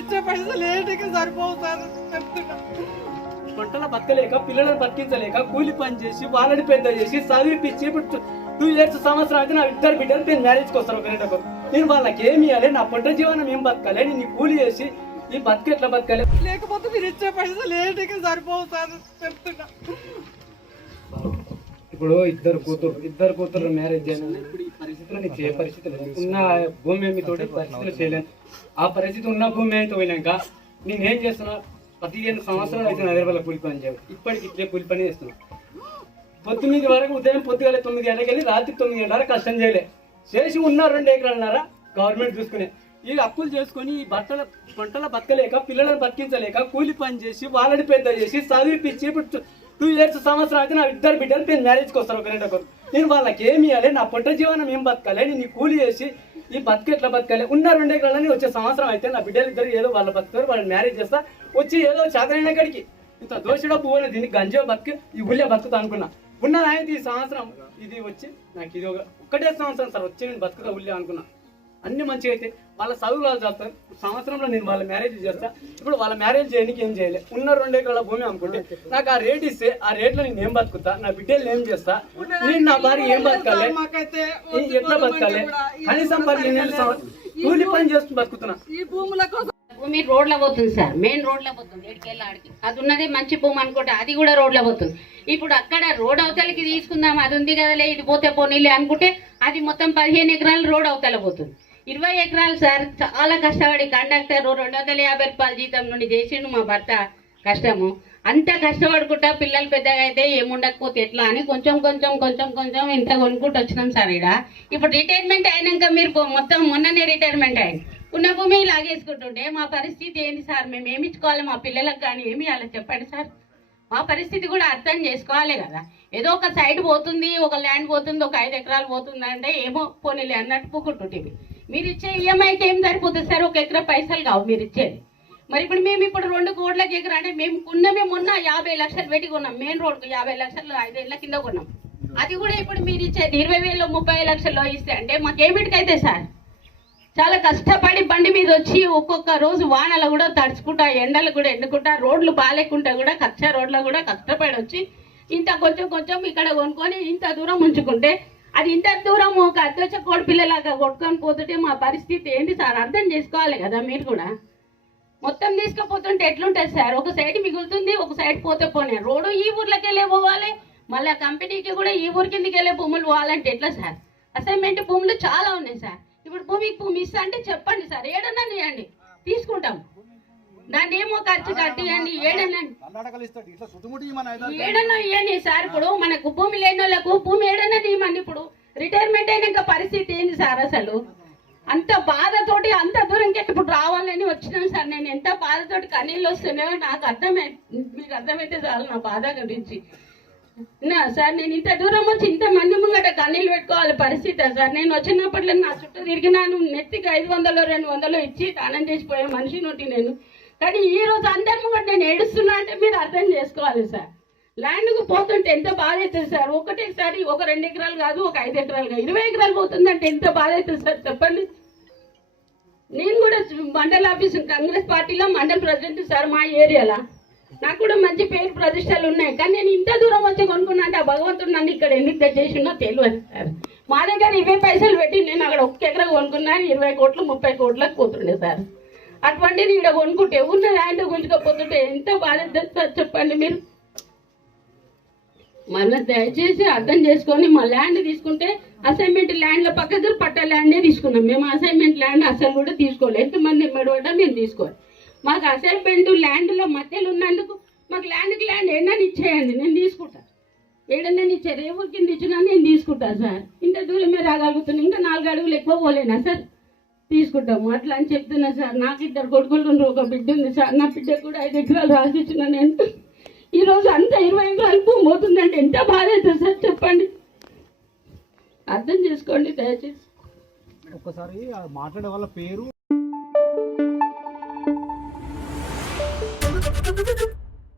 ఇచ్చే పైసలు ఏంటికి సరిపోవు సార్ చెప్తున్నా. పంటల బతకలేక పిల్లలను బతికించలేక కూలి పని చేసి వాళ్ళని పెద్ద చేసి చదివిపించి ఇప్పుడు 2 years సంవత్సరం అయితే నా 2 బిడ్డలు నేను మ్యారేజ్కి వస్తారు ఒకరికొకరు. నేను వాళ్ళకి ఏమి ఇవ్వాలి, నా పంట జీవనం ఏం బతకాలి, నేను ఈ కూలి చేసి ఈ బతుకు ఎట్లా బతకాలి? లేకపోతే మీరు ఇచ్చే పైసలు ఏంటికి సరిపోవు సార్ చెప్తున్నా. ఇప్పుడు ఇద్దరు కూతురు మ్యారేజ్ చేయాలి. ఇప్పుడు ఈ పరిస్థితిలో నీకు ఏ పరిస్థితి లేదు. ఉన్న భూమి మీతోటి పరిస్థితులు చేయలేను. ఆ పరిస్థితి ఉన్న భూమి అయితే పోయినాక నేనేం చేస్తున్నా, 15 సంవత్సరాలు అయితే హైదరాబాద్లో కూలి పని చేయాలి. ఇప్పటికి ఇట్లే కూలి పని చేస్తున్నా. 9 వరకు ఉదయం పొద్దుగాల 9 గంటలకు వెళ్ళి రాత్రి 9 గంటల కష్టం చేయలే చేసి ఉన్న 2 ఎకరాలున్నారా గవర్నమెంట్ చూసుకునే ఈ అప్పులు చేసుకొని ఈ పంటల బతకలేక పిల్లలను బతికించలేక కూలి పని చేసి వాళ్ళని పెద్ద చేసి చదివిపించి ఇప్పుడు 2 years సంవత్సరం అయితే నా 2 బిడ్డలు నేను మ్యారేజ్కి వస్తారు ఒకరికొకరు. నేను వాళ్ళకి ఏమి ఇవ్వాలి, నా పంట జీవనం ఏం బతకాలి, నేను ఈ కూలి చేసి ఈ బతుకు ఎట్లా బతకాలి? ఉన్న 2 ఎకరాలని వచ్చే సంవత్సరం అయితే నా బిడ్డలు ఇద్దరు ఏదో వాళ్ళ బతుకుతారు, వాళ్ళని మ్యారేజ్ చేస్తా వచ్చి ఏదో చేతనైన కాడికి ఇంత దోషుడో పువ్వున దీన్ని గంజో బతుకు ఈ ఊళ్ళో బతుకుతా అనుకున్నా. ఉన్నది ఆయన ఈ సంవత్సరం ఇది వచ్చి నాకు ఇది ఒక్కటే సంవత్సరం సార్ వచ్చి నేను బతుకుతా ఊళ్ళో అనుకున్నా. అన్ని మంచిగా అయితే వాళ్ళ చదువులు వాళ్ళు చదువుతారు. సంవత్సరంలో నేను వాళ్ళ మ్యారేజ్ చేస్తా. ఇప్పుడు వాళ్ళ మ్యారేజ్ చేయడానికి ఏం చేయలేదు. ఉన్న 2 ఎకరాల భూమి అమ్ముకుంటే నాకు ఆ రేట్ ఇస్తే ఆ రేట్లో నేను ఏం బతుకుతా, నా బిడ్డలు ఏం చేస్తా, నేను నా భార్య ఏం బతకాలి, ఎట్లా బతకాలి? కనీసం 15 కూలి పని చేస్తూ బతుకుతున్నా. ఈ భూముల కోసం భూమి రోడ్ల పోతుంది సార్, మెయిన్ రోడ్ల పోతుంది. ఏడుకెళ్ళి ఆడికి అది ఉన్నది మంచి భూమి అనుకుంటే అది కూడా రోడ్ల పోతుంది. ఇప్పుడు అక్కడ రోడ్ అవతలకి తీసుకుందాం, అది ఉంది కదలే ఇది పోతే పోనీలే అనుకుంటే అది మొత్తం 15 ఎకరాలు రోడ్ అవతల పోతుంది. 20 ఎకరాలు సార్ చాలా కష్టపడి కండక్టర్ 250 రూపాయల జీతం నుండి చేసిండు మా భర్త. కష్టము అంత కష్టపడుకుంటా పిల్లలు పెద్దగా అయితే ఏముండకపోతే ఎట్లా అని కొంచెం కొంచెం కొంచెం కొంచెం ఇంత కొనుక్కుంటూ వచ్చినాం సార్. ఇప్పుడు రిటైర్మెంట్ అయినాక మీరు మొత్తం మొన్ననే రిటైర్మెంట్ అయింది, ఉన్న భూమి లాగేసుకుంటుంటే మా పరిస్థితి ఏంటి సార్? మేము ఏమి ఇచ్చుకోవాలి మా పిల్లలకు కానీ ఏమి ఇవ్వాలి చెప్పండి సార్. మా పరిస్థితి కూడా అర్థం చేసుకోవాలి కదా. ఏదో ఒక సైడ్ పోతుంది, ఒక ల్యాండ్ పోతుంది, ఒక 5 ఎకరాలు పోతుంది అంటే ఏమో పోనీలే అన్నట్టు పూకుంటుంటివి. మీరు ఇచ్చే ఈఎంఐకి ఏం సరిపోతుంది సార్? 1 ఎకరా పైసలు కావు మీరు ఇచ్చేది. మరి ఇప్పుడు మేము ఇప్పుడు 2 కోట్లకి ఎకరా అంటే మేము మొన్న 50 లక్షలు పెట్టి కొన్నాం. మెయిన్ రోడ్కు 50 లక్షలు 5 ఏళ్ళ కింద కొన్నాం. అది కూడా ఇప్పుడు మీరు ఇచ్చేది 20,000 30 లక్షల్లో ఇస్తే అంటే మాకేమిటికైతే సార్? చాలా కష్టపడి బండి మీద వచ్చి ఒక్కొక్క రోజు వానలు కూడా తడుచుకుంటా, ఎండలు కూడా ఎండుకుంటా, రోడ్లు బాగాలేకుండా కూడా కచ్చా రోడ్లో కూడా కష్టపడి వచ్చి ఇంత కొంచెం కొంచెం ఇక్కడ కొనుక్కొని ఇంత దూరం ఉంచుకుంటే అది ఇంత దూరం ఒక అద్దె కోడి పిల్లలాగా కొట్టుకొని పోతుంటే మా పరిస్థితి ఏంటి సార్? అర్థం చేసుకోవాలి కదా మీరు కూడా. మొత్తం తీసుకుపోతుంటే ఎట్లుంటుంది సార్? ఒక సైడ్ మిగులుతుంది, ఒక సైడ్ పోతే పోనీ రోడ్డు ఈ ఊర్లోకి వెళ్ళే పోవాలి, మళ్ళీ కంపెనీకి కూడా ఈ ఊరి కిందకి వెళ్ళే భూములు పోవాలంటే ఎట్లా సార్? అసైన్మెంట్ భూములు చాలా ఉన్నాయి సార్. ఇప్పుడు భూమి ఇస్తా అంటే చెప్పండి సార్, ఏడన్నా ఇవ్వండి తీసుకుంటాం. దాన్ని ఏమో ఖర్చు కట్టియండి, ఏడన్నా ఇవ్వండి సార్. ఇప్పుడు మనకు భూమి లేని వాళ్ళకు భూమి ఏడన్నా ఇవ్వమండి. ఇప్పుడు రిటైర్మెంట్ అయినాక పరిస్థితి ఏంది సార్? అసలు అంత బాధతోటి అంత దూరంకి ఇప్పుడు రావాలని వచ్చినాను సార్. నేను ఎంత బాధతోటి కన్నీళ్ళు వస్తున్నాయో నాకు మీకు అర్థమైతే చాలు నా బాధ గురించి. సార్ నేను ఇంత దూరం వచ్చి ఇంత మంది ముంగట కన్నీళ్ళు పెట్టుకోవాలి పరిస్థితి సార్. నేను వచ్చినప్పట్లో నా చుట్టూ తిరిగినాను, నెత్తికి 500 200 ఇచ్చి దానం చేసిపోయే మనిషి నుండి నేను. కానీ ఈ రోజు అందరి ముంగట నేను ఏడుస్తున్నా అంటే మీరు అర్థం చేసుకోవాలి సార్. ల్యాండ్కు పోతుంటే ఎంత బాధ అవుతుంది సార్? ఒకటేసారి ఒక 2 ఎకరాలు కాదు, ఒక 5 ఎకరాలు కాదు, 20 ఎకరాలు పోతుందంటే ఎంత బాధ అవుతుంది సార్ చెప్పండి. నేను కూడా మండల ఆఫీస్ కాంగ్రెస్ పార్టీలో మండల ప్రెసిడెంట్ సార్ మా ఏరియాలో. నాకు కూడా మంచి పేరు ప్రతిష్టలు ఉన్నాయి. కానీ నేను ఇంత దూరం వచ్చి కొనుక్కున్నా అంటే ఆ భగవంతుడు నన్ను ఇక్కడ ఎందుకు తెచ్చేసిందో తెలియదు సార్. మా దగ్గర 20 పైసలు పెట్టి నేను అక్కడ 1 ఎకరా కొనుక్కున్నాను, 20 కోట్లు 30 కోట్లకు పోతుండే సార్. అటువంటిది ఇక్కడ కొనుక్కుంటే ఉన్న ల్యాండ్ గుంజుకపోతుంటే ఎంత బాధ సార్ చెప్పండి మీరు. మళ్ళీ దయచేసి అర్థం చేసుకొని మా ల్యాండ్ తీసుకుంటే అసైన్మెంట్ ల్యాండ్ల పక్కన పట్ట ల్యాండే తీసుకున్నాం. మేము అసైన్మెంట్ ల్యాండ్ అసలు కూడా తీసుకోవాలి. ఎంతమంది మెడబడ్డా మేము తీసుకోవాలి. మాకు అసైన్మెంట్ ల్యాండ్లో మధ్యలో ఉన్నందుకు మాకు ల్యాండ్కి ల్యాండ్ ఏడన్నా ఇచ్చేయండి, నేను తీసుకుంటాను. ఏడన్నా ఇచ్చారు, ఏ ఊరి కింద ఇచ్చినా నేను తీసుకుంటాను సార్. ఇంత దూరమే రాగలుగుతున్నాను, ఇంకా 4 అడుగులు ఎక్కువ పోలేనా సార్? తీసుకుంటాము అట్లా అని చెప్తున్నా సార్. నాకు 2 కొడుకులు ఉన్నారు, ఒక బిడ్డ ఉంది సార్. నా బిడ్డ కూడా 5 ఎకరాలు రాసిచ్చిన నేను. ఈరోజు అంత 20 ఎకరాలు భూమి పోతుందంటే ఎంత బాధ అవుతుంది సార్ చెప్పండి. అర్థం చేసుకోండి దయచేసి. ఒక్కసారి మాట్లాడే వాళ్ళ పేరు